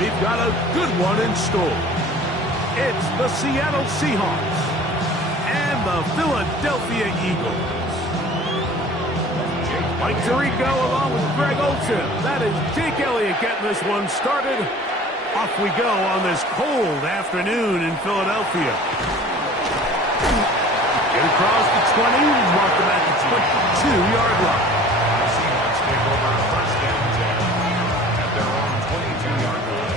we've got a good one in store. It's the Seattle Seahawks and the Philadelphia Eagles. Mike Tirico along with Greg Olson. That is Jake Elliott getting this one started. Off we go on this cold afternoon in Philadelphia. Get across the 20, mark them at the 22-yard line. The Seahawks take over first down 10 at their own 22-yard line.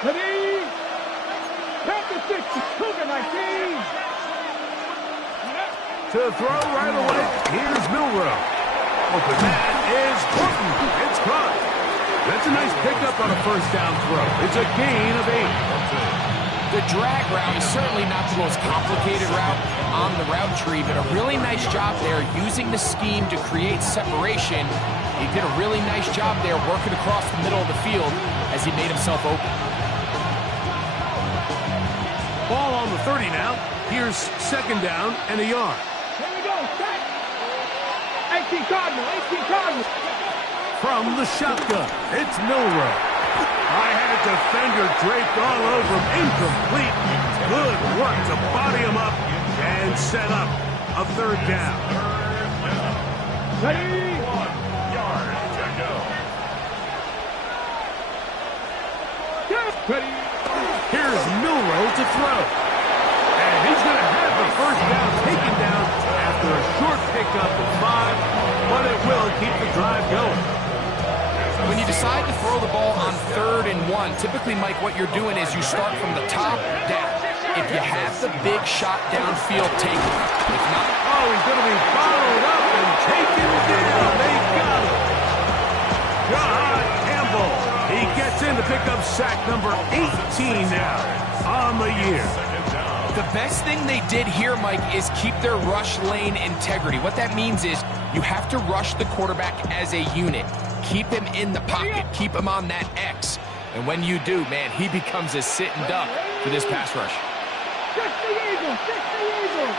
Ready? Count to 60, Cougar 19. To throw right away, here's Milroe. Open man is Horton. It's caught. That's a nice pickup on a first down throw. It's a gain of 8. The drag route is certainly not the most complicated route on the route tree, but a really nice job there using the scheme to create separation. He did a really nice job there working across the middle of the field as he made himself open. Ball on the 30 now. Here's second down and a yard. Here we go, set. 18 Cardinal, 18 Cardinal. From the shotgun, it's Milroe. I had a defender draped all over him. Incomplete. Good work to body him up and set up a third down. Ready? 1 yard to go. Ready? Here's Milroe to throw. And he's going to have the first down taken down after a short pickup of 5, but it will keep the drive going. When you decide to throw the ball on 3rd and 1, typically, Mike, what you're doing is you start from the top down. If you have the big shot downfield, take it. If not, oh, he's going to be followed up and taken down. They got him. God Campbell. He gets in to pick up sack number 18 now on the year. the best thing they did here, Mike, is keep their rush lane integrity. What that means is you have to rush the quarterback as a unit. Keep him in the pocket. Keep him on that X. And when you do, man, he becomes a sitting duck for this pass rush. 60 Eagles, 60 Eagles.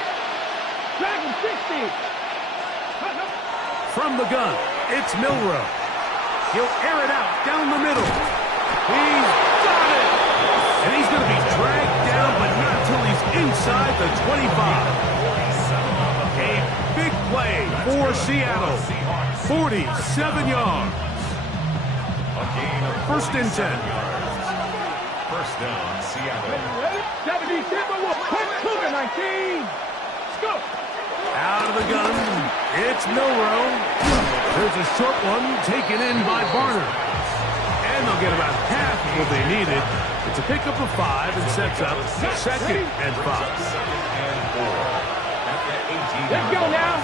Dragon 60. From the gun, it's Milroe. He'll air it out down the middle. He's got it! And he's going to be dragged down, but not till he's inside the 25. A big play for Seattle. 47 yards. First and 10. First down, Seattle. 70, Cougar 19. Let's go. Out of the gun, it's Milroe. There's a short one taken in by Barner. And they'll get about half what they needed. It's a pickup of 5 and sets up second and 5. Let's go now.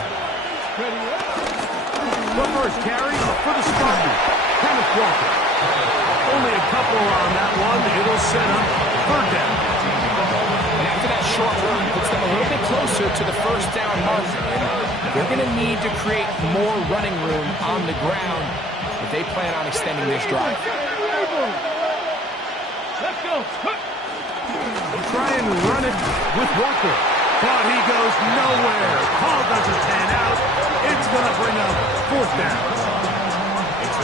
The first carry for the Spartans. Kenneth Walker. Only a couple on that one. It'll set up third down. And after that short run, puts them a little bit closer to the first down marker. They're going to need to create more running room on the ground if they plan on extending this drive. Let's go. They'll try and run it with Walker. But he goes nowhere. Paul does his hand out. It's going to bring up fourth down.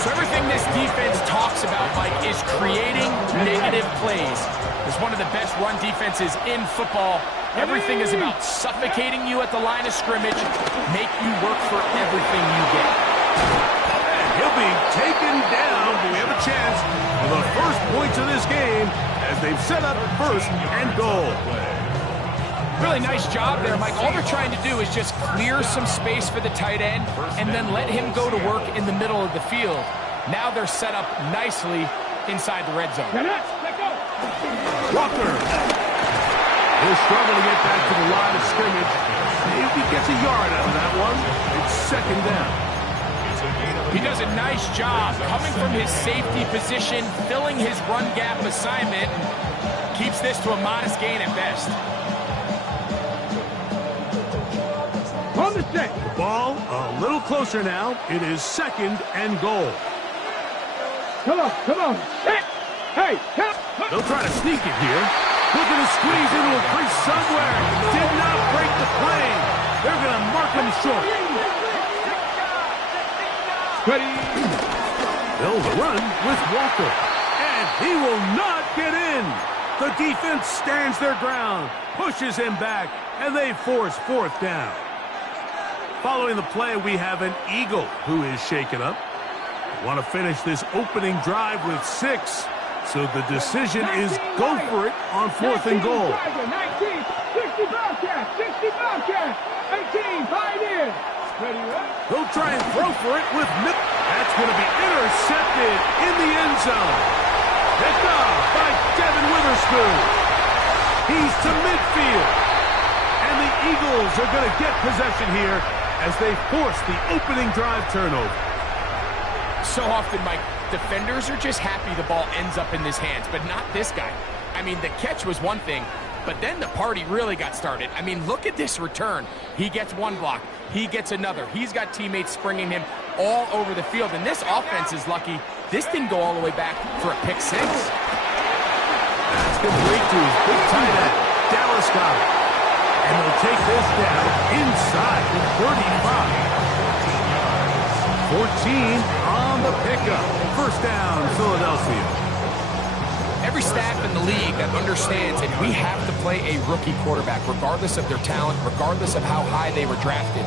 So everything this defense talks about, Mike, is creating negative plays. It's one of the best run defenses in football. Everything is about suffocating you at the line of scrimmage, make you work for everything you get. And he'll be taken down, but we have a chance for the first points of this game as they've set up first and goal. Really nice job there, Mike. All they're trying to do is just clear some space for the tight end and then let him go to work in the middle of the field. Now they're set up nicely inside the red zone. Walker. He'll struggle to get back to the line of scrimmage. If he gets a yard out of that one, it's second down. He does a nice job coming from his safety position, filling his run gap assignment, keeps this to a modest gain at best. On the set. The ball a little closer now. It is second and goal. Come on, come on. Set. Hey, come. They'll try to sneak it here. Looking to squeeze into a crease somewhere. Did not break the plane. They're going to mark him short. Ready. Build a run with Walker. And he will not get in. The defense stands their ground, pushes him back, and they force fourth down. Following the play, we have an Eagle who is shaken up. Want to finish this opening drive with 6. So the decision is go for it on 4th and goal. 19, 60 Bobcat, 60 Bobcat, 18, 5 in. Ready, right? He'll try and throw for it with Mip. That's going to be intercepted in the end zone. Picked off by Devin Witherspoon. He's to midfield. And the Eagles are going to get possession here as they force the opening drive turnover. So often, Mike, defenders are just happy the ball ends up in his hands, but not this guy. I mean, the catch was one thing, but then the party really got started. I mean, look at this return. He gets one block. He gets another. He's got teammates springing him all over the field, and this offense is lucky. This didn't go all the way back for a pick 6. That's complete to his big tight end, Dallas Goedert. And they'll take this down inside the 35. 14 on the pickup. First down, Philadelphia. Every staff in the league that understands that we have to play a rookie quarterback, regardless of their talent, regardless of how high they were drafted.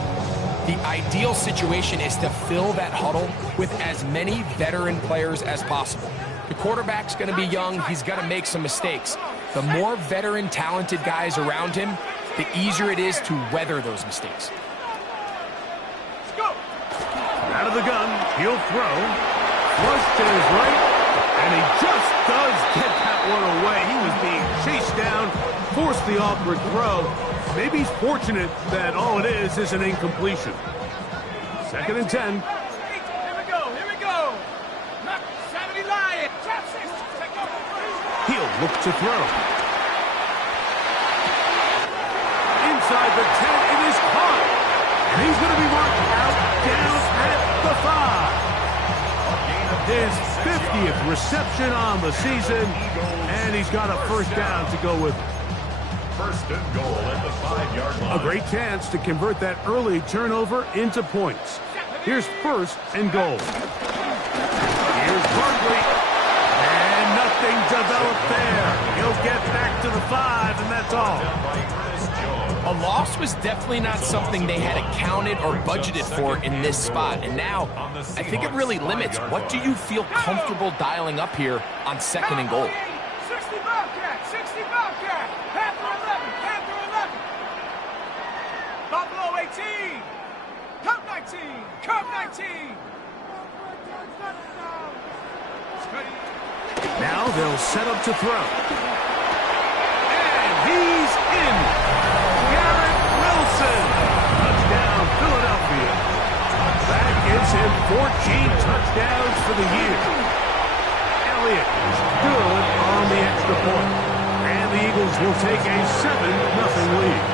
The ideal situation is to fill that huddle with as many veteran players as possible. The quarterback's going to be young. He's got to make some mistakes. The more veteran, talented guys around him, the easier it is to weather those mistakes. Out of the gun, he'll throw. Flush to his right, and he just does get that one away. He was being chased down, forced the awkward throw. Maybe he's fortunate that all it is an incompletion. 2nd and 10. Here we go. 70 Lion. He'll look to throw. Inside the 10, it is caught. And he's going to be marked out down at the 5. His 50th reception on the season, and he's got a first down to go with it. First and goal at the 5-yard line. A great chance to convert that early turnover into points. Here's 1st and goal. Here's Barkley. And nothing developed there. He'll get back to the 5, and that's all. A loss was definitely not something they had accounted or budgeted for in this spot. And now, I think it really limits what do you feel comfortable dialing up here on 2nd and goal. 60 Bobcat, 60 Bobcat, Panther 11, Buffalo 18, Cub 19, Cub 19. Now they'll set up to throw. And he's in. Garrett Wilson. Touchdown, Philadelphia. That gives him 14 touchdowns for the year. Elliott is good on the extra point. And the Eagles will take a 7-0 lead.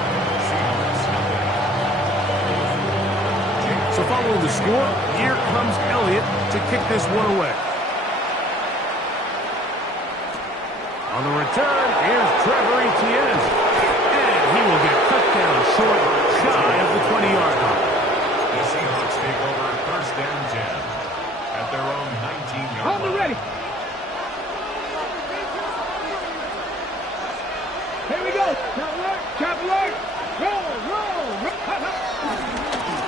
So following the score, here comes Elliott to kick this one away. On the return, here's Trevor Etienne. And he will get cut down short, shy of the 20-yard line. The Seahawks take over 1st and 10 at their own 19-yard line. On the ready. Here we go. Chop alert. Roll.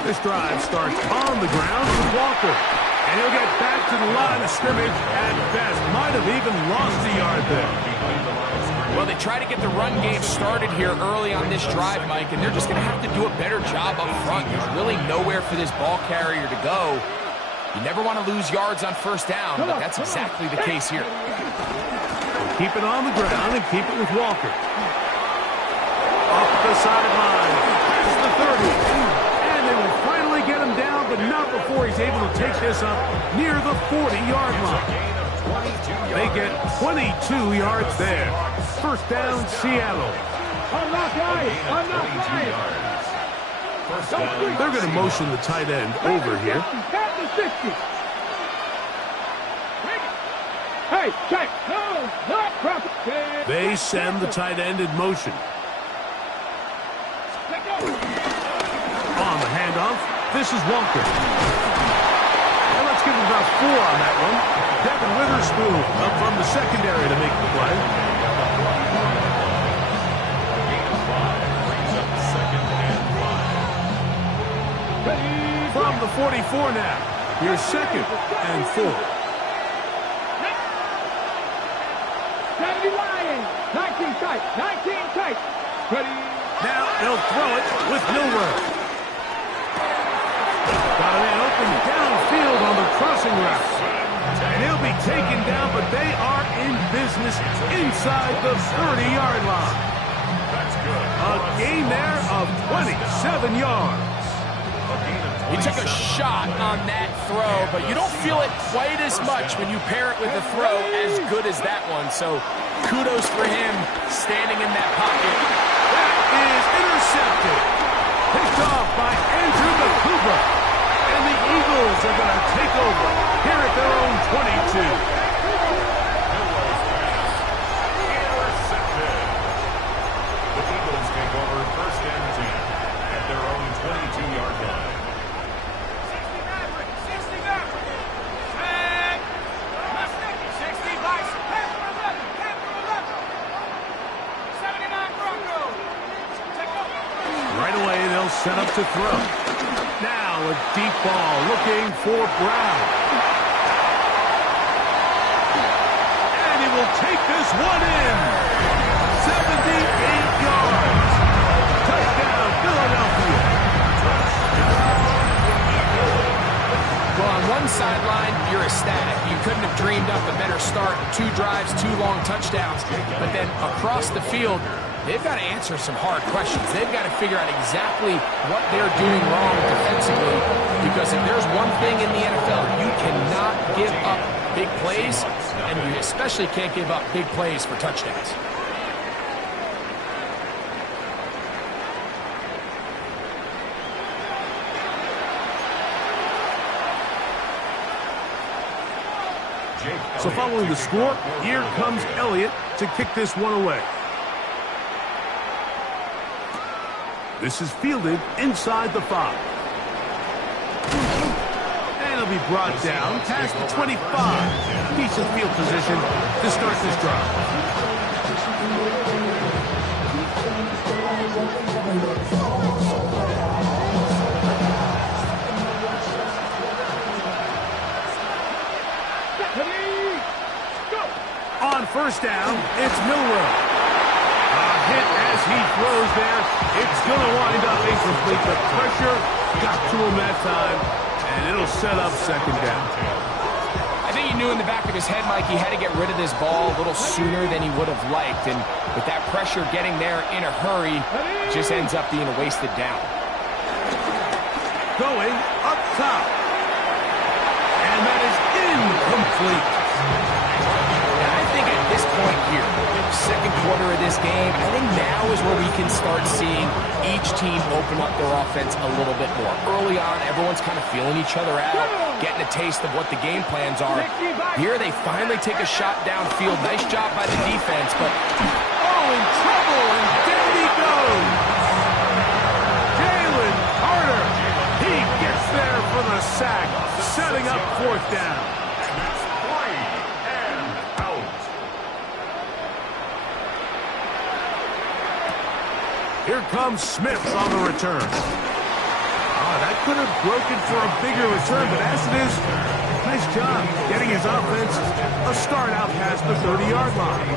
This drive starts on the ground with Walker. And he'll get back to the line of scrimmage at best. Might have even lost a yard there. Well, they try to get the run game started here early on this drive, Mike, and they're just going to have to do a better job up front. There's really nowhere for this ball carrier to go. You never want to lose yards on 1st down, but that's exactly the case here. Keep it on the ground and keep it with Walker. Up the sideline. Past the 30. And they will finally get him down, but not before he's able to take this up near the 40-yard line. They get 22 yards there. 1st down, Seattle. They're going to motion the tight end over here. They send the tight end in motion. On the handoff. This is Walker. And let's give him about 4 on that one. Devin Witherspoon up from the secondary to make the play. Gain of 5 brings up 2nd and 5. From the 44 now. Here's 2nd and 4. 70 Lions. 19 tight. 19 tight. Ready. Now they'll throw it with Milrow. Got a man open downfield on the crossing route. And he'll be taken down, but they are in business inside the 30-yard line. That's good. A gain there of 27 yards. He took a shot on that throw, but you don't feel it quite as much when you pair it with a throw as good as that one. So kudos for him standing in that pocket. That is intercepted. Picked off by Andrew McCouba. And the Eagles are going to take over here at their own 22. Milrow's pass. Intercepted. The Eagles take over 1st and 10 at their own 22-yard line. 79 Right away, they'll set up to throw. Now a deep ball looking for Brown. And he will take this one in. 78 yards. Touchdown, Philadelphia. Well, on one sideline, you're ecstatic. You couldn't have dreamed up a better start. 2 drives, 2 long touchdowns. But then across the field, they've got to answer some hard questions. They've got to figure out exactly what they're doing wrong defensively, because if there's one thing in the NFL, you cannot give up big plays, and you especially can't give up big plays for touchdowns. So following the score, here comes Elliott to kick this one away. This is fielded inside the 5. And it'll be brought down past the 25. Decent field position to start this drive. On 1st down, it's Milrow. Hit as he throws there. It's going to wind up incomplete. The pressure got to him that time, and it'll set up 2nd down. I think he knew in the back of his head, Mike, he had to get rid of this ball a little sooner than he would have liked. And with that pressure getting there in a hurry, it just ends up being a wasted down. Going up top. And that is incomplete. And I think at this point here, 2nd quarter of this game, I think now is where we can start seeing each team open up their offense a little bit more. Early on, everyone's kind of feeling each other out, getting a taste of what the game plans are. Here they finally take a shot downfield. Nice job by the defense, but in trouble, and down he goes. Jalen Carter, he gets there for the sack, setting up 4th down. Here comes Smith on the return. That could have broken for a bigger return, but as it is, nice job getting his offense a start out past the 30-yard line.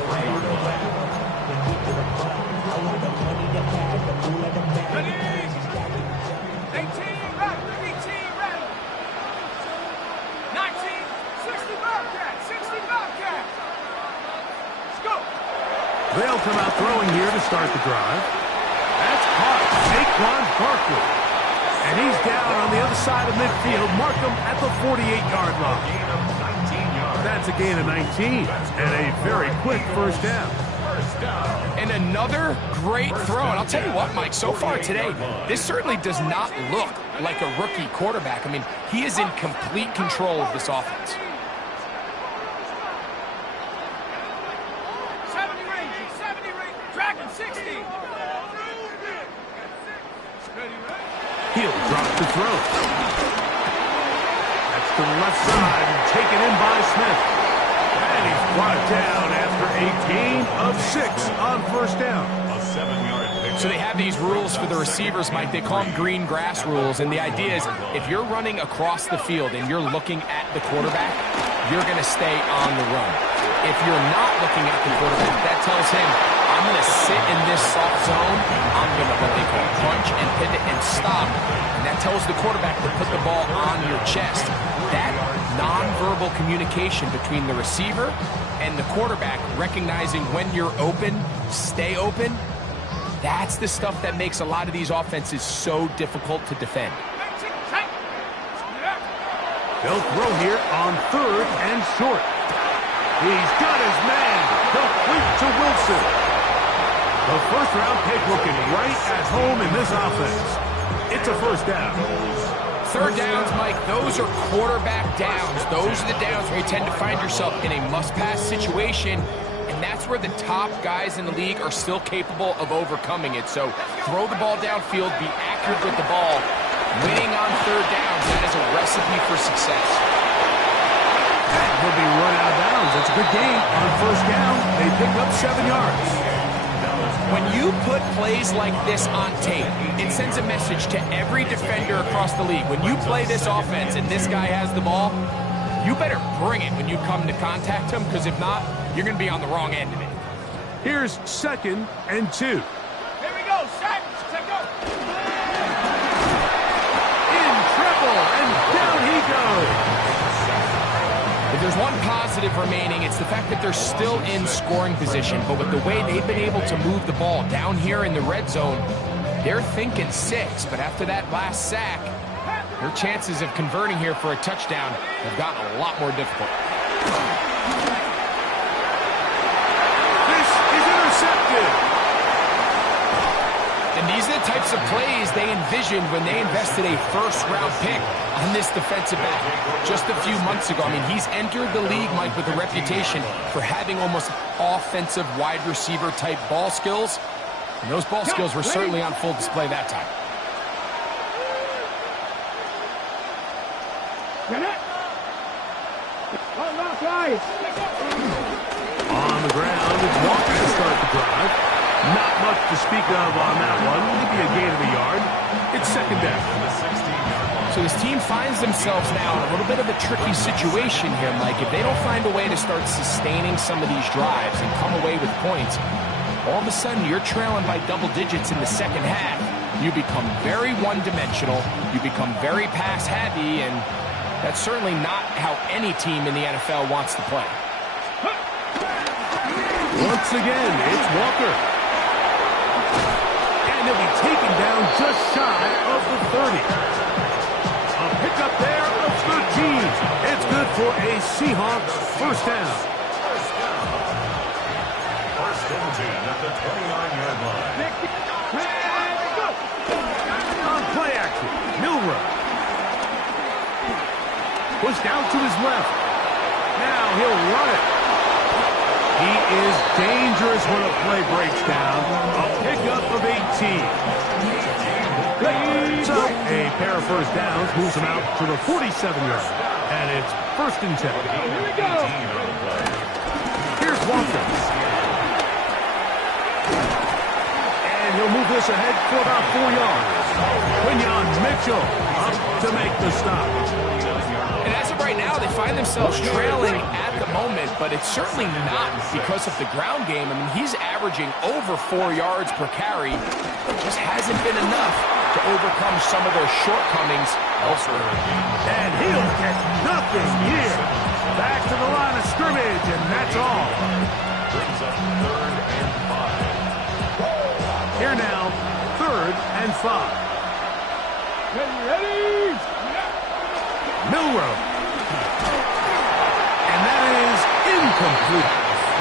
They'll come out throwing here to start the drive. That's caught. Saquon Barkley. And he's down on the other side of midfield. Mark him at the 48-yard line. Gain of 19 yards. That's a gain of 19. And a very quick 1st down. And another great throw. And I'll tell you what, Mike, so far today, this certainly does not look like a rookie quarterback. I mean, he is in complete control of this offense. 70 Dragon 60. He'll drop the throw. That's to the left side and taken in by Smith. And he's brought down after a gain of 6 on first down. A 7-yard pick. So they have these rules for the receivers, Mike. They call them green grass rules. And the idea is if you're running across the field and you're looking at the quarterback, you're going to stay on the run. If you're not looking at the quarterback, that tells him, I'm going to sit in this soft zone. I'm going to what they call crunch and pivot and stop. And that tells the quarterback to put the ball on your chest. That nonverbal communication between the receiver and the quarterback, recognizing when you're open, stay open, that's the stuff that makes a lot of these offenses so difficult to defend. They'll throw here on 3rd and short. He's got his man. Complete to Wilson. The first-round pick looking right at home in this offense. It's a first down. 3rd downs, Mike, those are quarterback downs. Those are the downs where you tend to find yourself in a must-pass situation, and that's where the top guys in the league are still capable of overcoming it. So throw the ball downfield, be accurate with the ball. Winning on 3rd downs, that is a recipe for success. And he'll be run out of bounds. That's a good gain on first down. They pick up 7 yards. When you put plays like this on tape, it sends a message to every defender across the league. When you play this offense and this guy has the ball, you better bring it when you come to contact him, because if not, you're going to be on the wrong end of it. Here's 2nd and 2. Here we go, set, go. In trouble, and down he goes. If there's one positive remaining, it's the fact that they're still in scoring position. But with the way they've been able to move the ball down here in the red zone, they're thinking 6. But after that last sack, their chances of converting here for a touchdown have gotten a lot more difficult. This is intercepted. And these are the types of plays they envisioned when they invested a first-round pick on this defensive back just a few months ago. I mean, he's entered the league, Mike, with a reputation for having almost offensive wide receiver type ball skills. And those ball skills were certainly on full display that time. On the ground, it's Walker to start the drive. Not much to speak of on that one. Maybe a gain of a yard. It's 2nd down. So this team finds themselves now in a little bit of a tricky situation here, Mike. If they don't find a way to start sustaining some of these drives and come away with points, all of a sudden you're trailing by double digits in the second half. You become very one-dimensional. You become very pass-heavy, and that's certainly not how any team in the NFL wants to play. Once again, it's Walker. And he'll be taken down just shy of the 30. A pickup there of 13. It's good for a Seahawks first down. First and 10 at the 29-yard line. On play action, Milroe. Pushed out to his left. Now he'll run it. He is dangerous when a play breaks down. A pickup of 18. So a pair of first downs moves him out to the 47-yard. And it's 1st and 10. Here we go. Here's Walker. And he'll move this ahead for about 4 yards. Quinyon Mitchell up to make the stop. And as of right now, they find themselves trailing at the moment, but it's certainly not because of the ground game. I mean, he's averaging over 4 yards per carry. It just hasn't been enough to overcome some of those shortcomings elsewhere. And he'll get nothing here. Back to the line of scrimmage, and that's all. Brings up 3rd and 5. Here now, 3rd and 5. Ready? Milroe. And that is incomplete.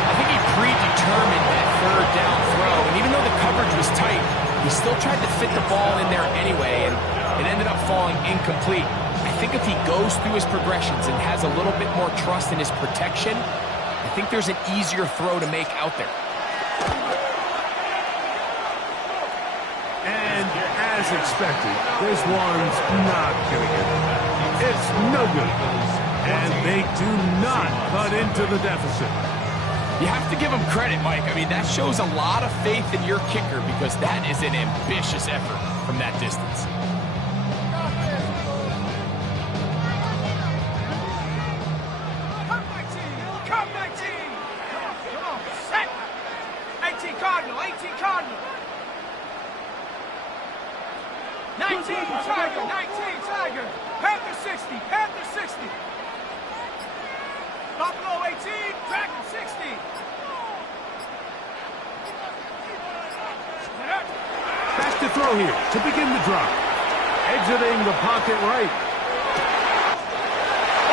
I think he predetermined that 3rd down throw, and even though the coverage was tight, he still tried to fit the ball in there anyway, and it ended up falling incomplete. I think if he goes through his progressions and has a little bit more trust in his protection, I think there's an easier throw to make out there. And as As expected, this one's not going to get it. It's no good. And they do not cut into the deficit. You have to give him credit, Mike. I mean, that shows a lot of faith in your kicker because that is an ambitious effort from that distance. Come, my team! Come, my team! Come on, set! 18 Cardinal, 18 Cardinal! 19 Tiger, 19 Tiger! Panther 60, Panther 60! Buffalo 18, Dragon 60! Back to throw here to begin the drop. Exiting the pocket right.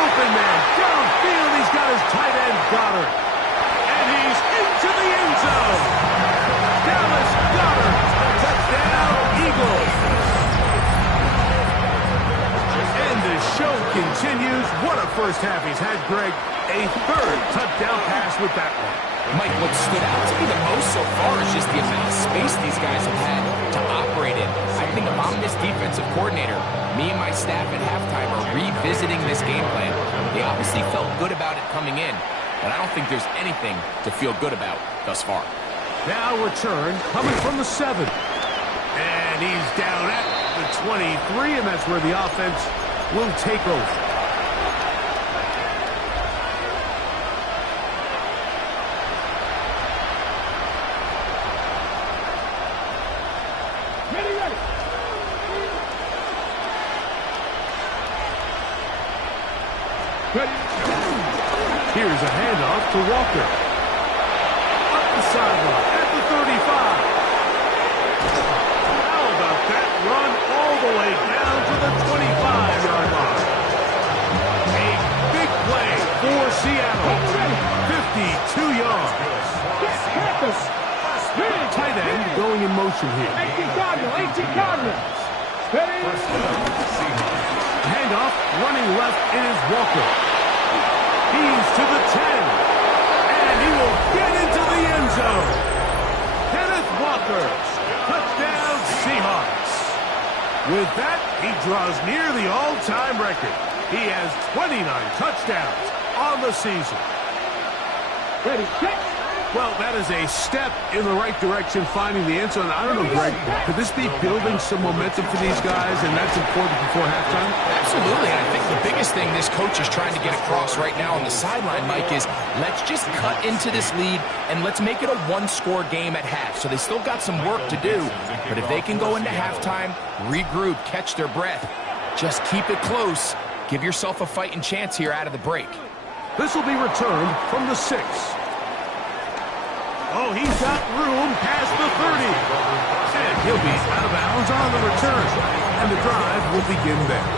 Open man, downfield, he's got his tight end Goddard. And he's into the end zone. Dallas Goddard, touchdown Eagles. And the show continues. What a first half he's had, Greg. A third touchdown pass with that one. Mike, what stood out to me the most so far is just the amount of space these guys have had to operate in. I think if I'm this defensive coordinator, me and my staff at halftime are revisiting this game plan. They obviously felt good about it coming in, but I don't think there's anything to feel good about thus far. Now return coming from the 7. And he's down at the 23, and that's where the offense will take over. Here's a handoff to Walker. Up the sideline at the 35. How about that run all the way down to the 25-yard line? A big play for Seattle. 52 yards. Tight end going in motion here. 18 Cardinal, 18 Cardinal. Handoff running left is Walker. He's to the 10. And he will get into the end zone. Kenneth Walker. Touchdown Seahawks. With that, he draws near the all-time record. He has 29 touchdowns on the season. Ready, set. Well, that is a step in the right direction, finding the end zone. I don't know, Greg, could this be building some momentum for these guys, and that's important before halftime? Absolutely. I think the biggest thing this coach is trying to get across right now on the sideline, Mike, is let's just cut into this lead and let's make it a one-score game at half. So they still got some work to do, but if they can go into halftime, regroup, catch their breath, just keep it close, give yourself a fighting chance here out of the break. This will be returned from the 6. Oh, he's got room past the 30. And he'll be out of bounds on the return. And the drive will begin there.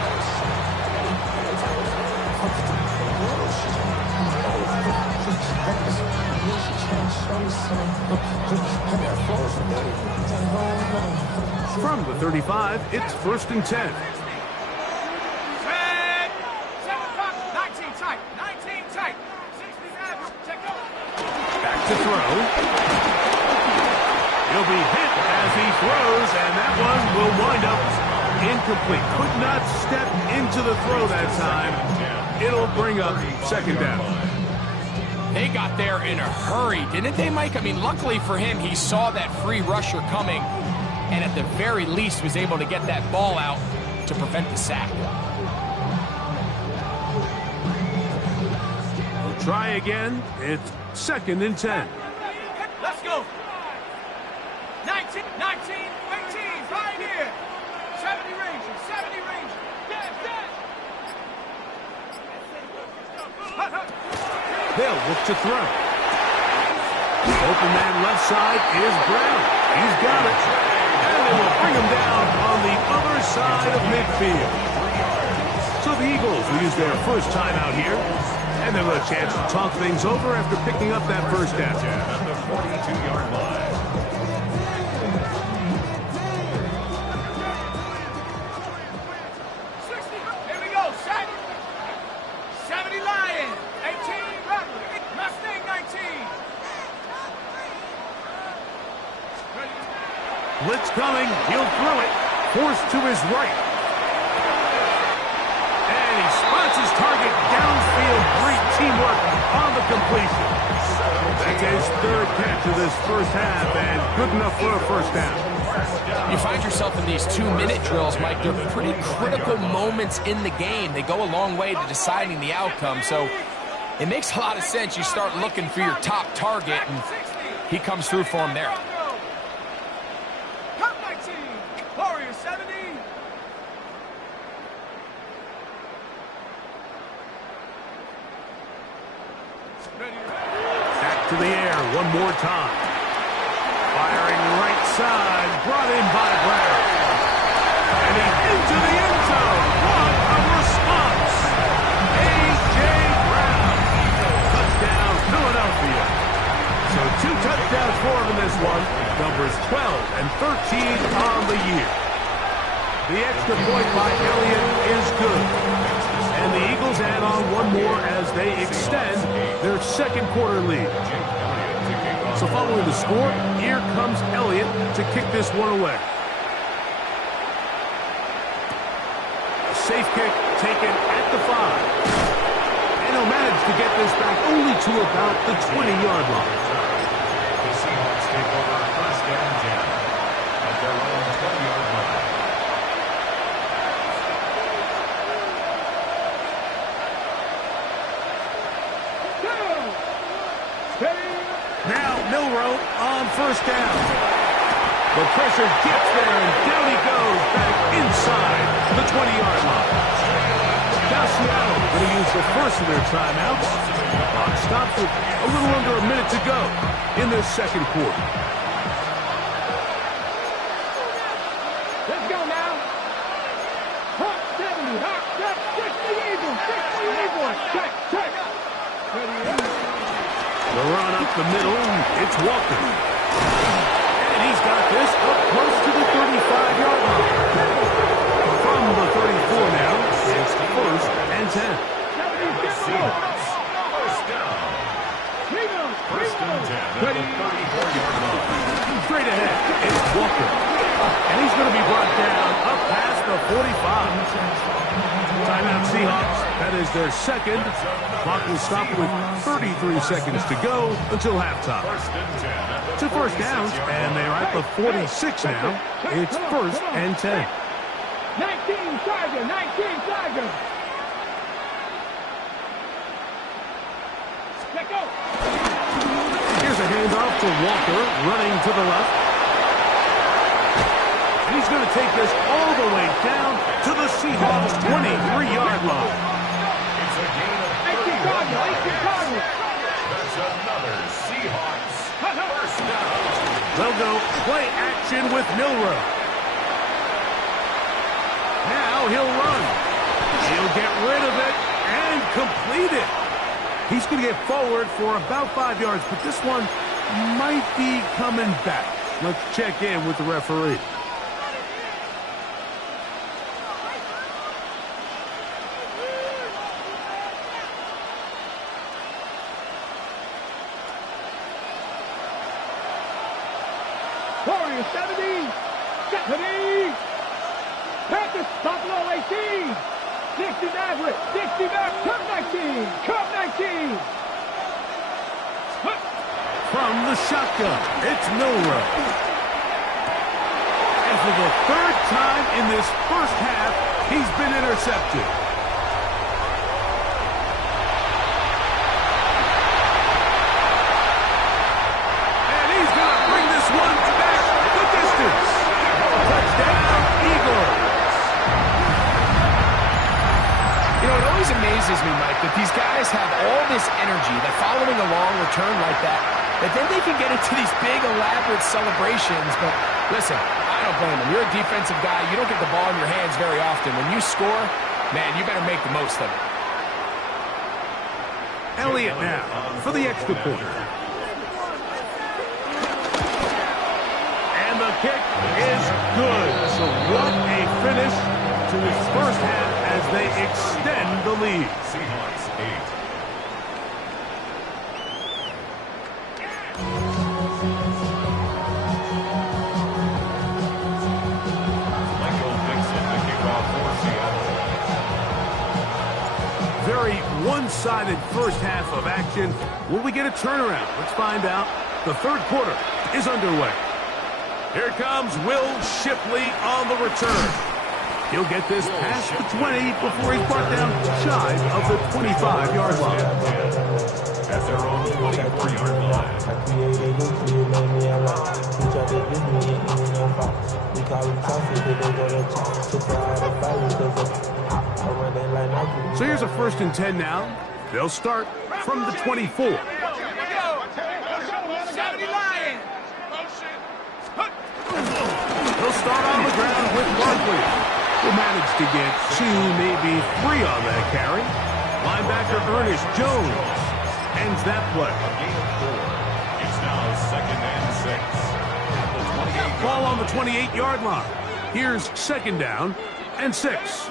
From the 35, it's 1st and 10. To throw. He'll be hit as he throws, and that one will wind up incomplete. Could not step into the throw that time. It'll bring up 2nd down. They got there in a hurry, didn't they, Mike? I mean, luckily for him, he saw that free rusher coming, and at the very least was able to get that ball out to prevent the sack. We'll try again. It's 2nd and 10. Let's go. 19, 18, right here. 70 Ranger, 70 Ranger. They'll look to throw. The open man left side is Brown. He's got it. And they will bring him down on the other side of midfield. So the Eagles will use their first time out here. And they'll have a chance to talk things over after picking up that first down. At the 42-yard line. Here we go, set. 70 Lion, 18 Rebel, Mustang 19. Blitz coming. He'll throw it. Forced to his right. And he spots his target downfield. Great teamwork on the completion. That's his third catch of this first half, and good enough for a first down. You find yourself in these 2-minute drills, Mike. They're pretty critical moments in the game. They go a long way to deciding the outcome, so it makes a lot of sense. You start looking for your top target, and he comes through for him there. Cut 19. Warrior 70. Back to the air one more time. Firing right side, brought in by Brown. And he's into the end zone. What a response. A.J. Brown. Touchdown, Philadelphia. So 2 touchdowns for him in this one. Numbers 12 and 13 on the year. The extra point by Elliott is good. And the Eagles add on one more as they extend their second quarter lead. So following the score, here comes Elliott to kick this one away. A safe kick taken at the 5. And he'll manage to get this back only to about the 20-yard line. The Seahawks take over first down 10 at their own 20-yard line. Now Milroe on first down. The pressure gets there, and down he goes back inside the 20-yard line. Now Seattle going to use the first of their timeouts. Clock stops with a little under a minute to go in this second quarter. Let's go now. Hot 70. Hot 60 Eagles. 60 Eagles. Check, check. The run up the middle, it's Walker. And he's got this up close to the 35-yard line. From the 34 now, it's first and 10. Seahawks, first down. First and 10 at the 34-yard line. Straight ahead, it's Walker. And he's going to be brought down up past the 45. Timeout Seahawks. That is their second. Clock will stop with 33 seconds to go until halftime. Two first downs, and they're at the 46 now. It's first and 10. 19 Tiger. 19 Tiger. Let go. Here's a handoff to Walker, running to the left. And he's going to take this all the way down to the Seahawks' 23-yard line. It's a gain of 31 yards. That's another Seahawks first down. They'll go play action with Milroe. Now he'll run. He'll get rid of it and complete it. He's going to get forward for about 5 yards, but this one might be coming back. Let's check in with the referee. Warrior 70. 70. Panthers, Buffalo 18. 60 Maverick. 60 Maverick. Cup 19. Cup 19. From the shotgun, it's Milroe. And for the third time in this first half, he's been intercepted. And he's going to bring this one back the distance. Touchdown, Eagles. You know, it always amazes me, Mike, that these guys have all this energy, that following a long return like that then they can get into these big, elaborate celebrations. But listen, I don't blame them. You're a defensive guy. You don't get the ball in your hands very often. When you score, man, you better make the most of it. Elliott now for the extra point. And the kick is good. So what a finish to his first half as they extend the lead. Seahawks 8. very one-sided first half of action. Will we get a turnaround? Let's find out. The third quarter is underway. Here comes Will Shipley on the return. He'll get this past the 20 before he's brought down shy of the 25-yard line. At their own 24-yard line. So here's a 1st and 10 now. They'll start from the 24. He'll start on the ground with Barkley. Will manage to get 2, maybe 3 on that carry. Linebacker Ernest Jones ends that play. A gain of 4. It's now 2nd and 6. At the 28. Ball on the 28-yard line. Here's 2nd down and 6.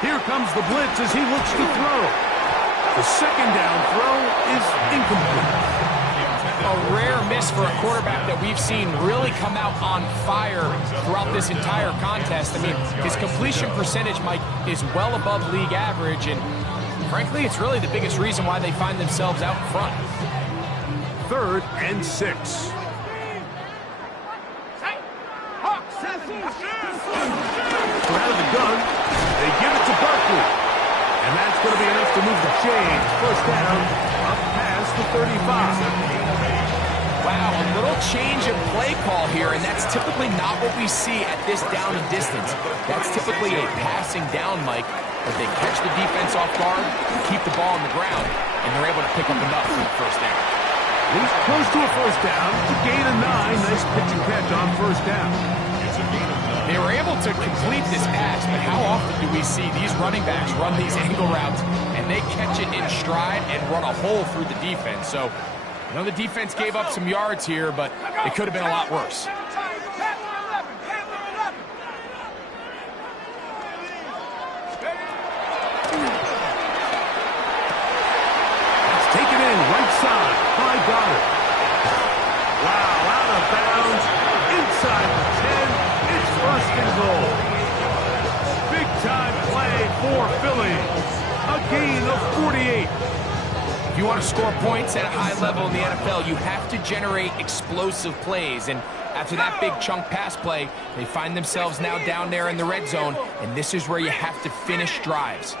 Here comes the blitz as he looks to throw. The 2nd down throw is incomplete. A rare miss for a quarterback that we've seen really come out on fire throughout this entire contest. I mean, his completion percentage, Mike, is well above league average, and frankly, it's really the biggest reason why they find themselves out in front. 3rd and 6. Out of the gun, they give it to Barkley. And that's going to be enough to move the chains. 1st down, up past the 35. Wow, a little change of play call here, and that's typically not what we see at this down and distance. That's typically a passing down, Mike, but they catch the defense off guard, keep the ball on the ground, and they're able to pick up enough for the 1st down. He's close to a 1st down. It's a gain of 9. Nice pitch and catch on 1st down. They were able to complete this pass, but how often do we see these running backs run these angle routes and they catch it in stride and run a hole through the defense? So, I know the defense gave up some yards here, but it could have been a lot worse. It's taken in right side by Goddard. Wow, out of bounds, inside the 10. It's 1st and goal. Big time play for Philly. A gain of 48. If you want to score points at a high level in the NFL, you have to generate explosive plays. And after that big chunk pass play, they find themselves now down there in the red zone. And this is where you have to finish drives.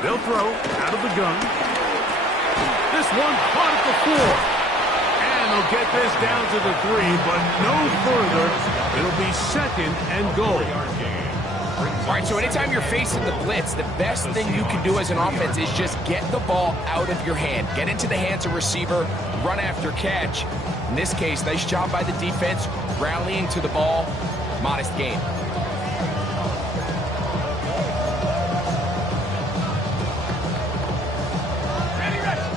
They'll throw out of the gun. This one caught at the 4. And they'll get this down to the 3, but no further. It'll be 2nd and goal. All right, so anytime you're facing the blitz, the best thing you can do as an offense is just get the ball out of your hand. Get into the hands of receiver, run after catch. In this case, nice job by the defense, rallying to the ball. Modest gain.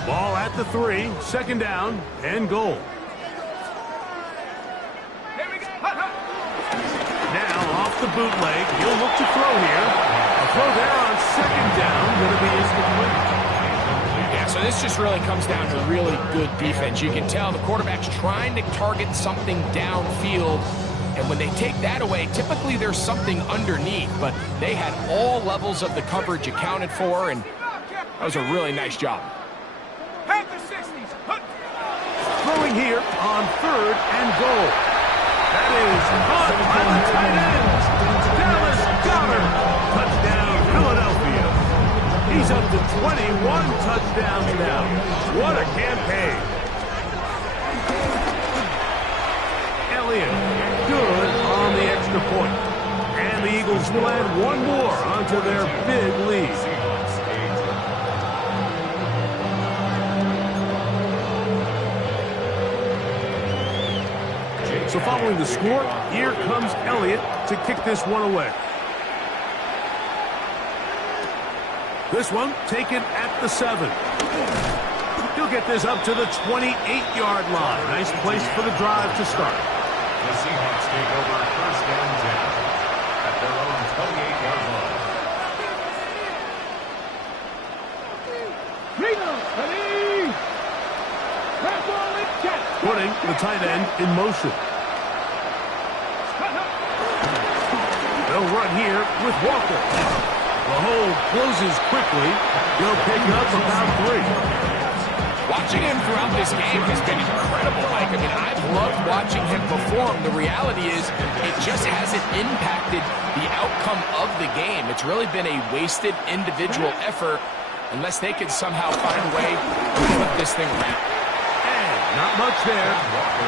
Ball at the 3, 2nd down and goal. Now off the bootleg, he'll look to throw here. A throw there on 2nd down, going to be incomplete. Yeah, so this just really comes down to really good defense. You can tell the quarterback's trying to target something downfield, and when they take that away, typically there's something underneath, but they had all levels of the coverage accounted for, and that was a really nice job. Throwing here on 3rd and goal. That is caught by the tight end. Dallas Goedert. Touchdown, Philadelphia. He's up to 21 touchdowns now. What a campaign. Elliott, good on the extra point. And the Eagles will add one more onto their big lead. So following the score, here comes Elliott to kick this one away. This one taken at the 7. He'll get this up to the 28-yard line. Nice place for the drive to start. The Seahawks take over first and 10 at their own 28-yard line. Putting the tight end in motion. They'll run here with Walker. The hole closes quickly. He'll pick up about 3. Watching him throughout this game has been incredible, Mike. I mean, I've loved watching him perform. The reality is it just hasn't impacted the outcome of the game. It's really been a wasted individual effort unless they can somehow find a way to flip this thing around. Not much there.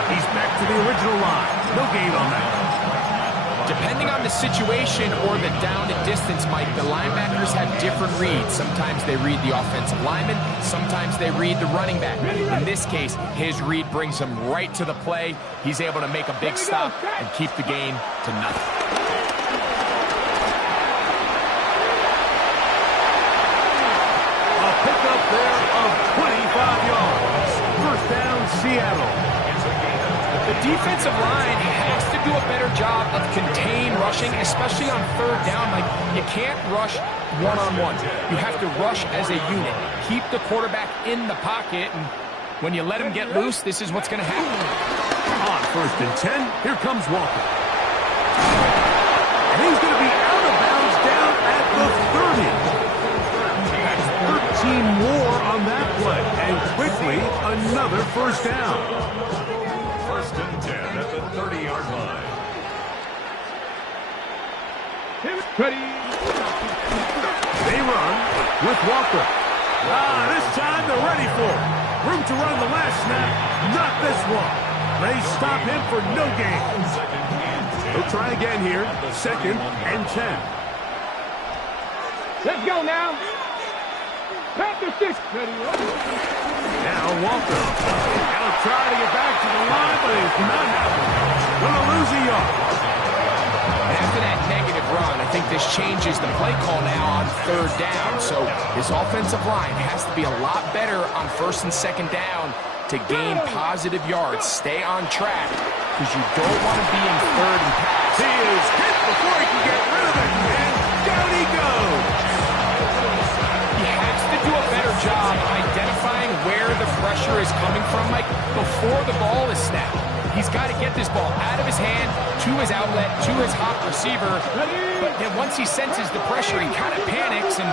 He's back to the original line. No gain on that. Depending on the situation or the down and distance, Mike, the linebackers have different reads. Sometimes they read the offensive lineman. Sometimes they read the running back. In this case, his read brings him right to the play. He's able to make a big stop and keep the gain to nothing. A pickup there of 25 yards. First down, Seattle. The defensive line has to do a better job of contain rushing, especially on third down. Like, you can't rush one-on-one. You have to rush as a unit. Keep the quarterback in the pocket, and when you let him get loose, this is what's going to happen. On first and 10, here comes Walker. And he's going to be out of bounds down at the 30. 13 more on that play, and quickly another first down. First and 10 at the 30-yard line. They run with Walker. This time they're ready for it. Room to run the last snap, not this one. They stop him for no gain. They'll try again here, second and 10. Let's go now. Panther 6. Now Walker. He'll try to get back to the line, but he's not happening. Gonna lose a yard. After that negative run, I think this changes the play call now on third down. So his offensive line has to be a lot better on first and second down to gain positive yards. Stay on track because you don't want to be in third and pass. He is hit before he can get rid of it, and down he goes. Do a better job identifying where the pressure is coming from, Mike, before the ball is snapped. He's got to get this ball out of his hand, to his outlet, to his hot receiver. But then once he senses the pressure, he kind of panics, and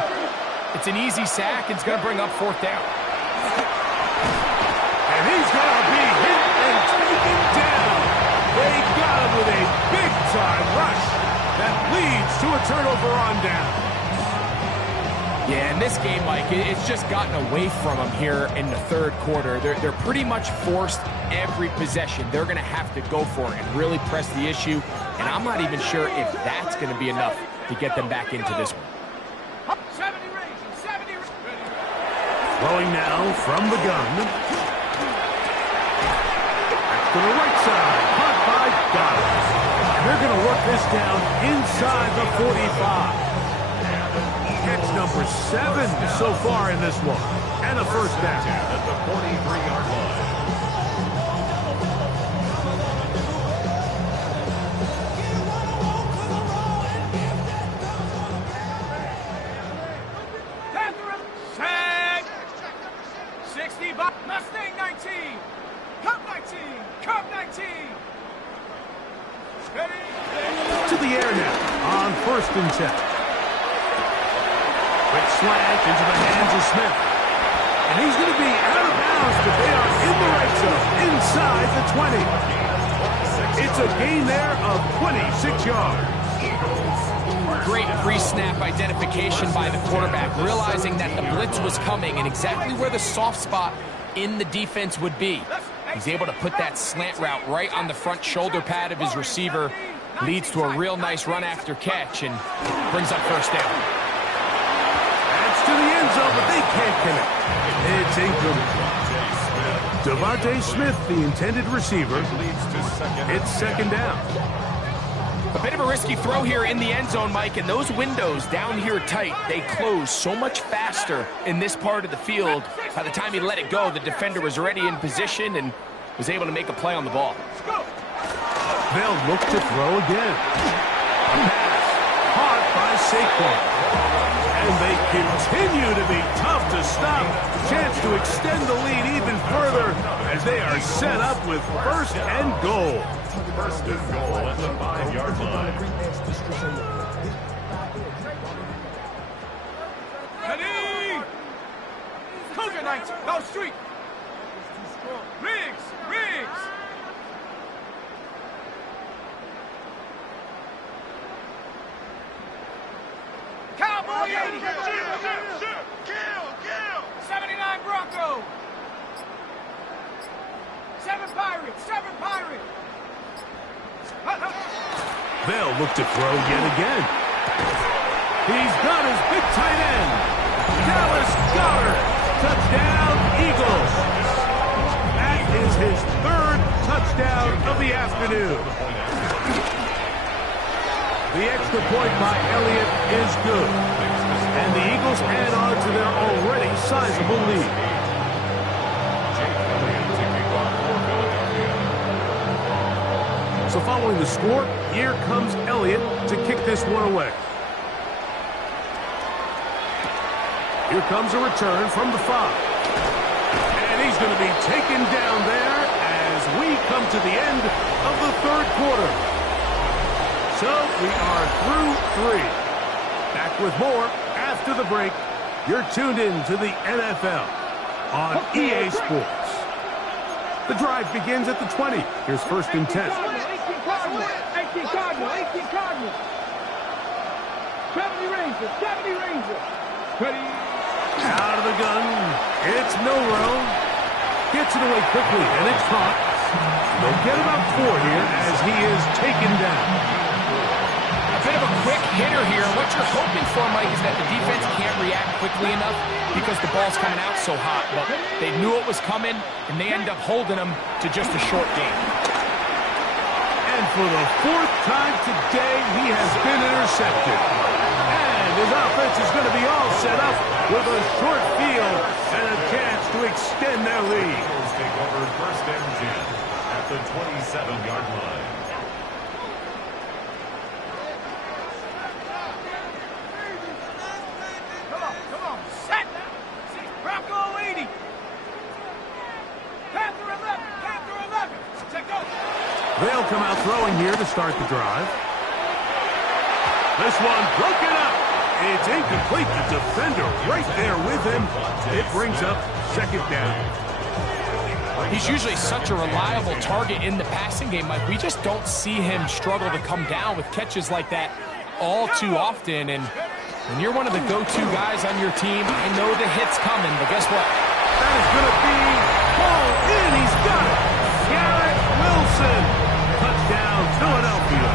it's an easy sack, and it's going to bring up fourth down. And he's going to be hit and taken down. They got him with a big-time rush that leads to a turnover on down. Yeah, in this game, Mike, it's just gotten away from them here in the third quarter. They're pretty much forced every possession. They're going to have to go for it and really press the issue. And I'm not even sure if that's going to be enough to get them back into this one. 70 range, 70 range. Throwing now from the gun. Back to the right side. Caught by Goddard. And they're going to work this down inside the 45. Catch number 7 so far in this one. And a first down. At the 43-yard line. Sack. 60 by Mustang 19. Cup 19. Cup 19. Ready? To the air now on first and 10. Quick slant into the hands of Smith. And he's going to be out of bounds, but they are in the right zone, inside the 20. It's a gain there of 26 yards. Great pre-snap identification by the quarterback, realizing that the blitz was coming and exactly where the soft spot in the defense would be. He's able to put that slant route right on the front shoulder pad of his receiver. Leads to a real nice run after catch and brings up first down. To the end zone, but they can't connect. It's incomplete. Devontae Smith, the intended receiver. It's second down. A bit of a risky throw here in the end zone, Mike, and those windows down here tight, they close so much faster in this part of the field. By the time he let it go, the defender was already in position and was able to make a play on the ball. They'll look to throw again. A pass caught by Saquon. And they continue to be tough to stop. Chance to extend the lead even further as they are set up with first and goal. First and goal at the 5-yard line. Ready! Cougar Knights, go street! Riggs! Riggs! Cowboy 80! Kill! 79 Bronco! 7 Pirates! 7 Pirates! They'll look to throw yet again. He's got his big tight end. Dallas Goedert. Touchdown, Eagles. That is his 3rd touchdown of the afternoon. The extra point by Elliott is good. And the Eagles add on to their already sizable lead. So following the score, here comes Elliott to kick this one away. Here comes a return from the 5. And he's going to be taken down there as we come to the end of the 3rd quarter. So we are through 3. Back with more after the break. You're tuned in to the NFL on EA Sports. The drive begins at the 20. Here's 1st and 10. 18 Cardinals. 70 Rangers. Ready? Out of the gun. It's Milrow. Gets it away quickly, and it's caught. They'll get about 4 here as he is taken down. A bit of a quick hitter here. What you're hoping for, Mike, is that the defense can't react quickly enough because the ball's coming out so hot. But they knew it was coming, and they end up holding them to just a short game. And for the 4th time today, he has been intercepted. And his offense is going to be all set up with a short field and a chance to extend their lead. Eagles take over 1st and 10 at the 27-yard line. Come on, set! Bronco 80! Panther 11! Check go! They'll come out throwing here to start the drive. This one broken up. It's incomplete. The defender right there with him. It brings up 2nd down. He's usually such a reliable target in the passing game, Mike. We just don't see him struggle to come down with catches like that all too often. And when you're one of the go-to guys on your team, I know the hit's coming, but guess what? That is going to be ball in. He's got it. Garrett Wilson. Touchdown, Philadelphia.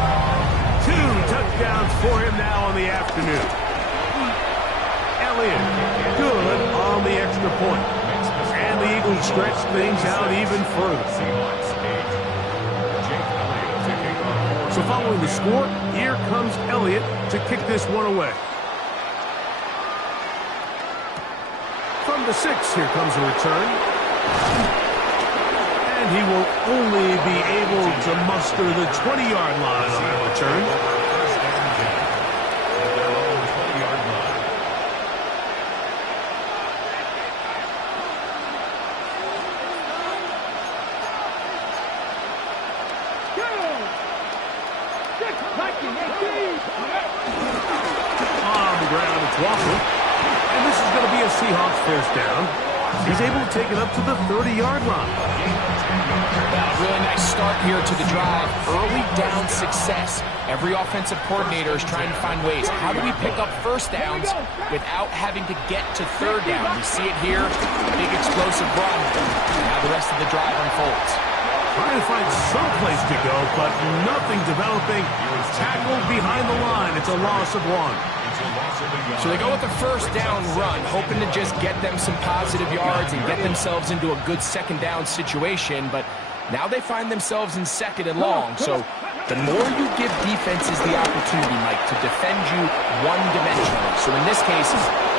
2 touchdowns for him now on the afternoon. Elliott, good on the extra point. And the Eagles stretch things out even further. So following the score, here comes Elliott to kick this one away. From the 6, here comes a return. And he will only be able to muster the 20-yard line on that return. On the ground, it's Walker. And this is going to be a Seahawks 1st down. He's able to take it up to the 30-yard line. Really nice start here to the drive. Early down success. Every offensive coordinator is trying to find ways. How do we pick up 1st downs without having to get to 3rd down? We see it here. Big explosive run. Now the rest of the drive unfolds. Trying to find some place to go, but nothing developing. Tackled behind the line. It's a loss of 1. So they go with the 1st down run, hoping to just get them some positive yards and get themselves into a good 2nd down situation. But now they find themselves in 2nd and long. So the more you give defenses the opportunity, Mike, to defend you one-dimensionally. So in this case,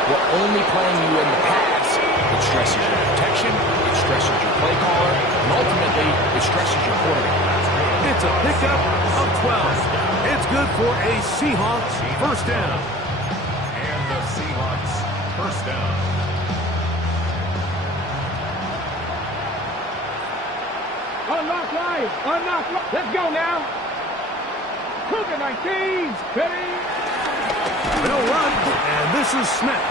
we're only playing you in the pass. It stresses your protection. It stresses your play caller. And ultimately, it stresses your quarterback. It's a pickup of 12. It's good for a Seahawks first down. And the Seahawks first down. Unlock line. Unlock line. Let's go now. Cougar 19. Ready? They'll run, and this is Smith.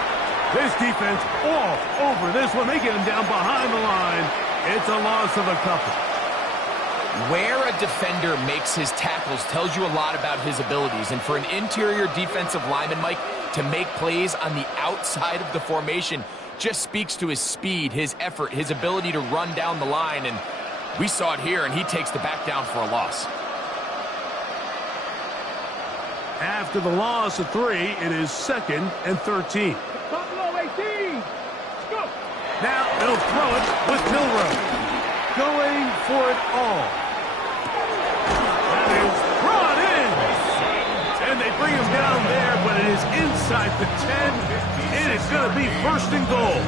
This defense all over this one. They get him down behind the line. It's a loss of a couple. Where a defender makes his tackles tells you a lot about his abilities. And for an interior defensive lineman, Mike, to make plays on the outside of the formation just speaks to his speed, his effort, his ability to run down the line. And we saw it here, and he takes the back down for a loss. After the loss of 3, it is 2nd and 13. Buffalo 18. Go. Now they'll throw it with Milroe. Going for it all. That is brought in. And they bring him down there, but it is inside the 10. It is going to be 1st and goal.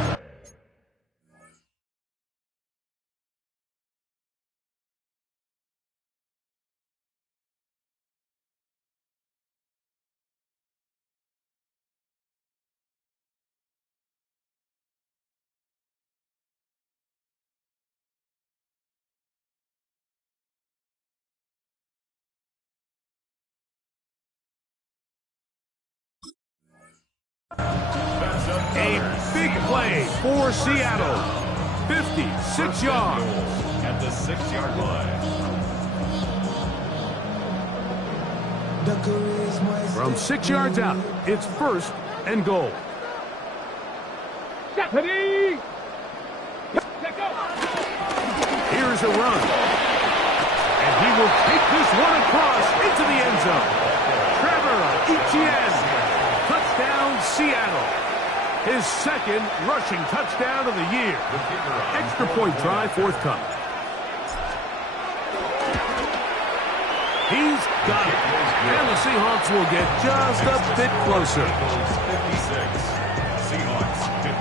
A big play for Seattle. 56 yards. At the 6-yard line. From 6 yards out, it's 1st and goal. Stephanie. Here's a run. And he will take this one across into the end zone. Trevor Etienne. Touchdown, Seattle. His 2nd rushing touchdown of the year. Extra point try forthcoming. He's got it. And the Seahawks will get just a bit closer. 56. Seahawks 15.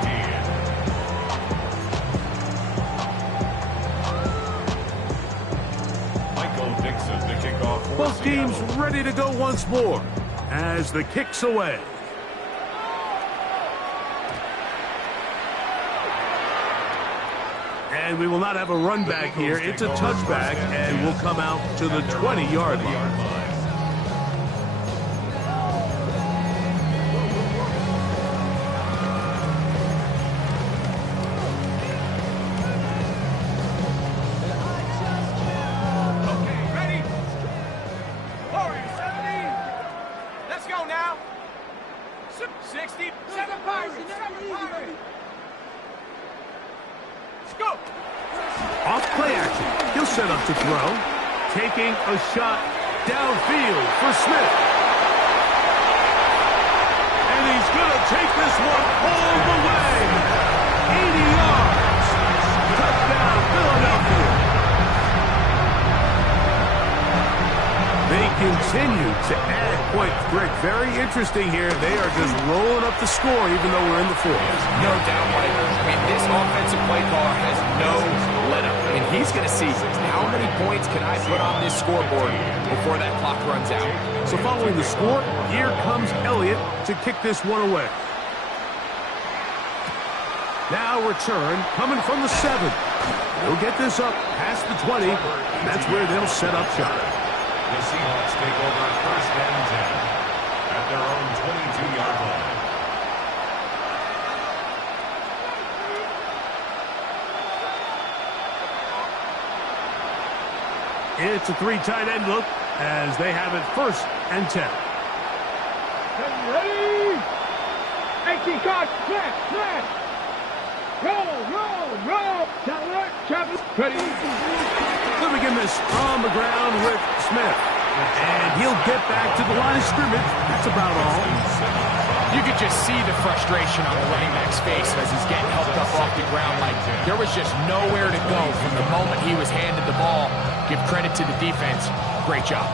Michael Dixon, the kickoff for Both teams Seattle. ready to go once more as the kick's away. And we will not have a run back here. It's a touchback, and we'll come out to the 20-yard line. Okay, ready? Warriors 70. Let's go now. 60. 7 Pirates. 7 Pirates. Let's go. Off play action. He'll set up to throw. Taking a shot downfield for Smith. And he's going to take this one all the way. 80 yards. Touchdown, Philadelphia. They continue to add points. Greg, very interesting here. They are just rolling up the score even though we're in the 4th. No doubt, Mike. I mean, this offensive play caller has no let-up. And he's going to see how many points can I put on this scoreboard before that clock runs out. So following the score, here comes Elliott to kick this one away. Now return coming from the 7. They'll get this up past the 20. That's where they'll set up shop. The Seahawks take over 1st and 10 at their own 22-yard line. It's a 3 tight end look as they have it 1st and 10. Ready? 18 cards. Flat. Roll. Travel. Ready. They'll begin this on the ground with Smith. And he'll get back to the line of scrimmage. That's about all. You could just see the frustration on the running back's face as he's getting helped up off the ground. Like there was just nowhere to go from the moment he was handed the ball. Give credit to the defense. Great job.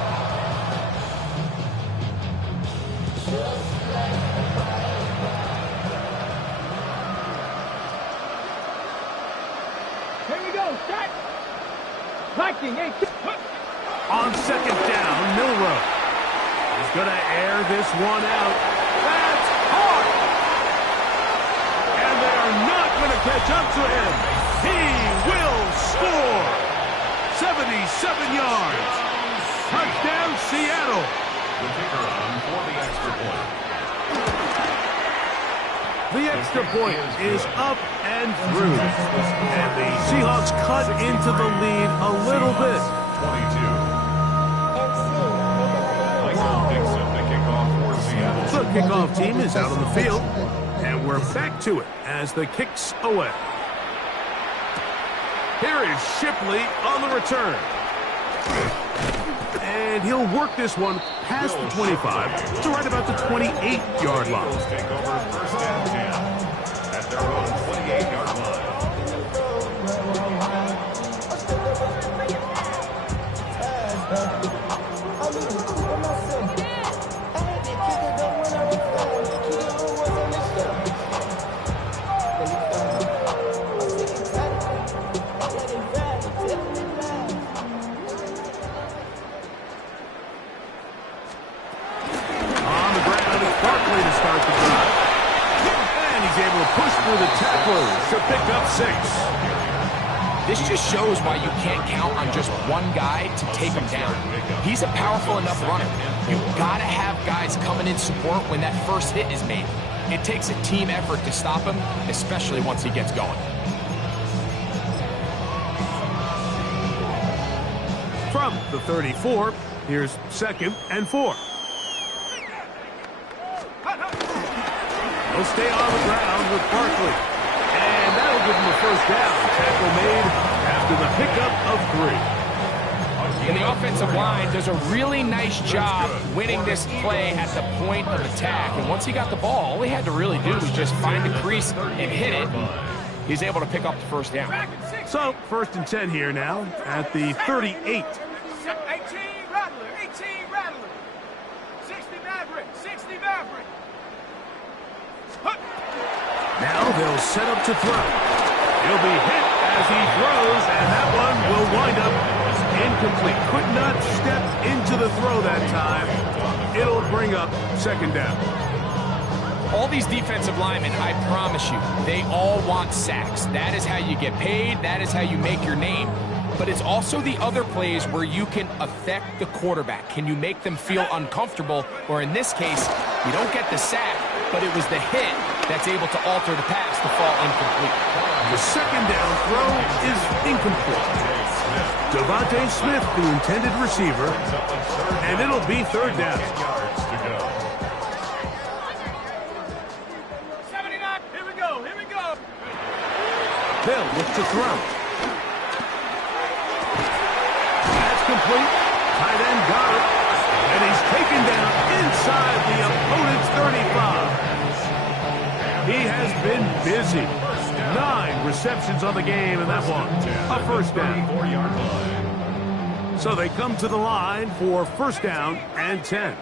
Here we go. Start. Viking 8. On second down, Milroe. He's going to air this one out. That's hard. And they are not going to catch up to him. He will score. 77 yards. Touchdown, Seattle. The kicker on for the extra point. The extra point is up and through. And the Seahawks cut into the lead a little bit. 22. The kickoff team is out on the field, and we're back to it as the kick's away. Here is Shipley on the return. And he'll work this one past the 25 to right about the 28-yard line. Take over first and 10 at their own 28-yard line. Through the tacklers to pick up 6. This just shows why you can't count on just one guy to take him down. He's a powerful enough runner. You've got to have guys coming in support when that first hit is made. It takes a team effort to stop him, especially once he gets going. From the 34, here's 2nd and 4. He'll stay on the ground with Barkley. And that'll give him a first down. Tackle made after the pickup of 3. And the offensive line does a really nice job winning this play at the point of attack. And once he got the ball, all he had to really do was just find the crease and hit it. He's able to pick up the first down. So, 1st and 10 here now at the 38. 18 Rattler, 18 Rattler. 60 Maverick, 60 Maverick. Now they'll set up to throw. He'll be hit as he throws, and that one will wind up incomplete. Could not step into the throw that time. It'll bring up 2nd down. All these defensive linemen, I promise you, they all want sacks. That is how you get paid. That is how you make your name. But it's also the other plays where you can affect the quarterback. Can you make them feel uncomfortable? Or in this case, you don't get the sack, but it was the hit that's able to alter the pass to fall incomplete. The 2nd down throw is incomplete. Devontae Smith, the intended receiver, and it'll be 3rd down. 79, here we go, here we go. They'll look to throw. That's complete. Tight end got it. And he's taken down inside the opponent's 35. He has been busy. 9 receptions on the game, and that one, a first down. So they come to the line for 1st down and 10.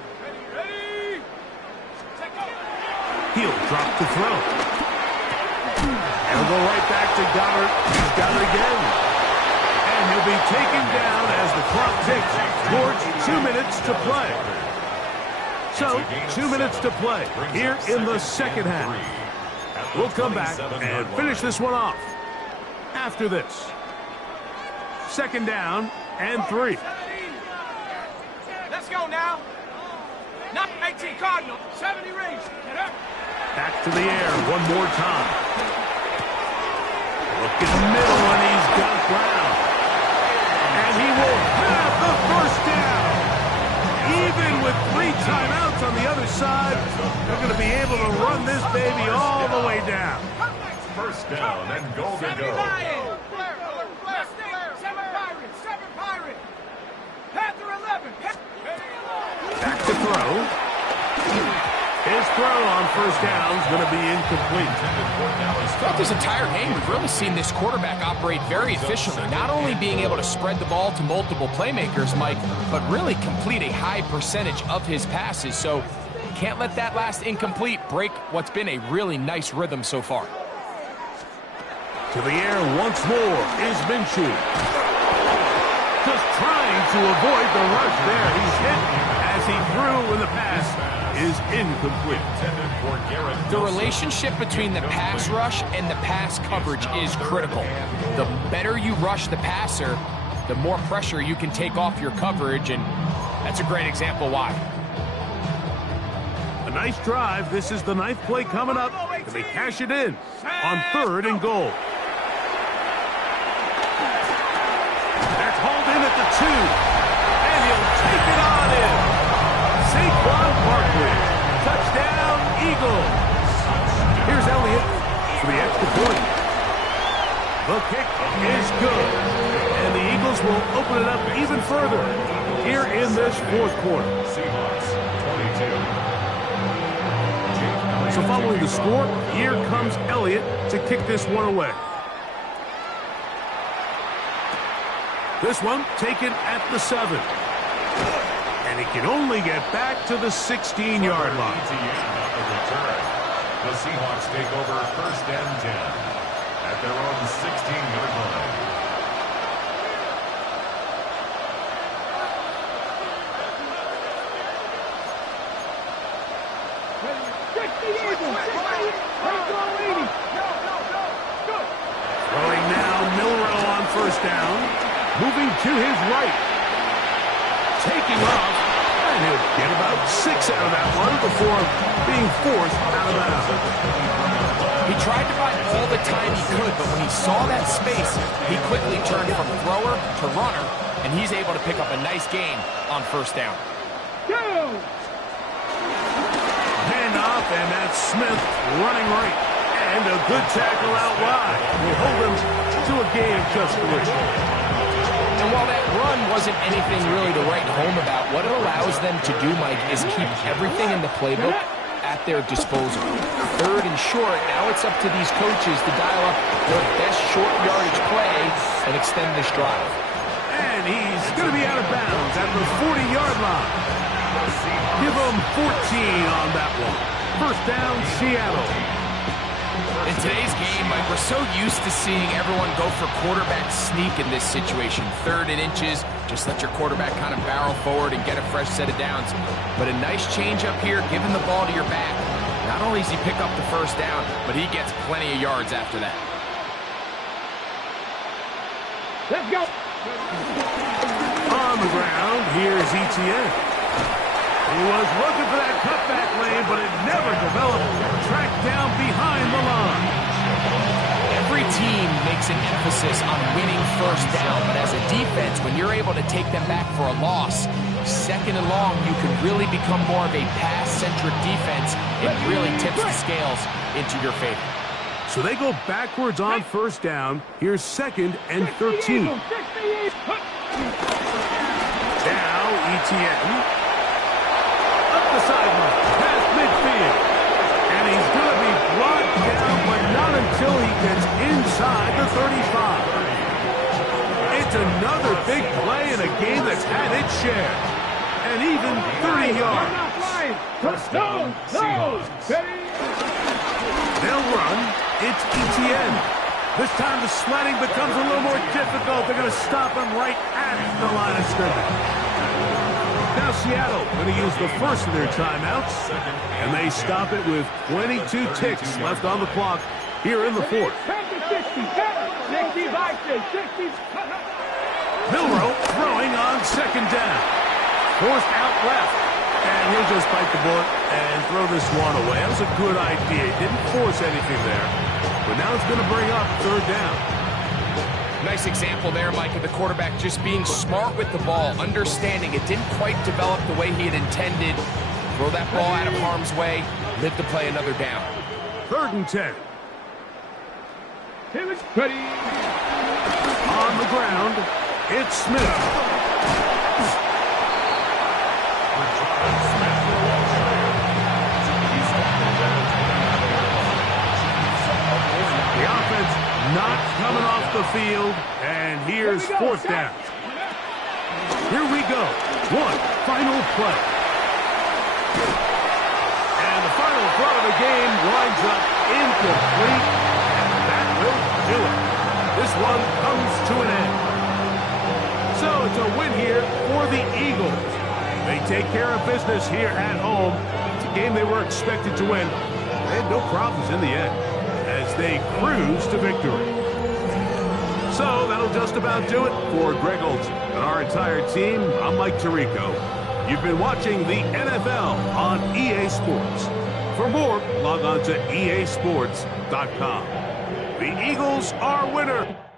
He'll drop to throw. He'll go right back to Goddard. He's got it again. And he'll be taken down as the clock ticks towards 2 minutes to play. So, 2 minutes to play here in the 2nd half. We'll come back and finish this one off after this. 2nd down and 3. Let's go now. Not 18 Cardinal, 70 rings. Back to the air one more time. Look in the middle, and he's got ground. And he will have the first down. Even with 3 timeouts on the other side, they're going to be able to run this baby all the way down. First down and goal to go. 7 Pirate. Panther 11. Back to throw. His throw on first down is going to be incomplete. Throughout this entire game, we've really seen this quarterback operate very efficiently, not only being able to spread the ball to multiple playmakers, Mike, but really complete a high percentage of his passes. So can't let that last incomplete break what's been a really nice rhythm so far. To the air once more is Minshew. Just trying to avoid the rush there. He's hit as he threw, and the pass is incomplete. The relationship between the pass rush and the pass coverage is critical. The better you rush the passer, the more pressure you can take off your coverage, and that's a great example why. A nice drive. This is the 9th play coming up. Can they cash it in on 3rd and goal? They're called in at the 2, and he'll take it on in. Saquon Barkley, touchdown Eagles. Here's Elliott for the extra point. The kick is good, and the Eagles will open it up even further here in this 4th quarter. Seahawks 22. So following the score, here comes Elliott to kick this one away. This one taken at the 7. And he can only get back to the 16-yard line. The Seahawks take over 1st and 10 at their own 16-yard line. Throwing now, Milrow on 1st down. Moving to his right. Taking off. And he'll get about 6 out of that one before being forced out of bounds. He tried to buy all the time he could, but when he saw that space, he quickly turned from thrower to runner, and he's able to pick up a nice gain on 1st down. Handoff, and that's Smith running right. And a good tackle out wide will hold him to a gain of just 3. And while that run wasn't anything really to write home about, what it allows them to do, Mike, is keep everything in the playbook at their disposal. 3rd and short, now it's up to these coaches to dial up their best short yardage play and extend this drive. And he's going to be out of bounds at the 40-yard line. Give him 14 on that one. 1st down, Seattle. In today's game, Mike, we're so used to seeing everyone go for quarterback sneak in this situation. 3rd and inches, just let your quarterback kind of barrel forward and get a fresh set of downs. But a nice change up here, giving the ball to your back. Not only does he pick up the 1st down, but he gets plenty of yards after that. Let's go. On the ground, here's Etienne. He was looking for that cutback lane, but it never developed. Tracked down behind the line. Every team makes an emphasis on winning 1st down, but as a defense, when you're able to take them back for a loss, 2nd and long, you can really become more of a pass-centric defense. It really tips the scales into your favor. So they go backwards on 1st down. Here's 2nd and 13. Now Etienne. Up the sideline, past midfield. And he's going to be brought down, but not until he gets inside the 35. It's another big play in a game that's had its share. And even 30 yards. They'll run. It's Etienne. This time the sledding becomes a little more difficult. They're going to stop him right at the line of scrimmage. Now Seattle going to use the 1st of their timeouts, and they stop it with 22 ticks left on the clock here in the 4th. Milrow throwing on 2nd down. Forced out left, and he'll just bite the bullet and throw this one away. That was a good idea. He didn't force anything there, but now it's going to bring up 3rd down. Nice example there, Mike, of the quarterback just being smart with the ball, understanding it didn't quite develop the way he had intended. Throw that ball out of harm's way, live to play another down. 3rd and 10. On the ground, it's Smith. The offense not coming off the field, and here's 4th down. Here we go. One final play. And the final throw of the game winds up incomplete, and that will do it. This one comes to an end. So it's a win here They take care of business here at home. It's a game they were expected to win. They had no problems in the end as they cruise to victory. So that'll just about do it for Greg Olson and our entire team. I'm Mike Tirico. You've been watching the NFL on EA Sports. For more, log on to easports.com. The Eagles are winner.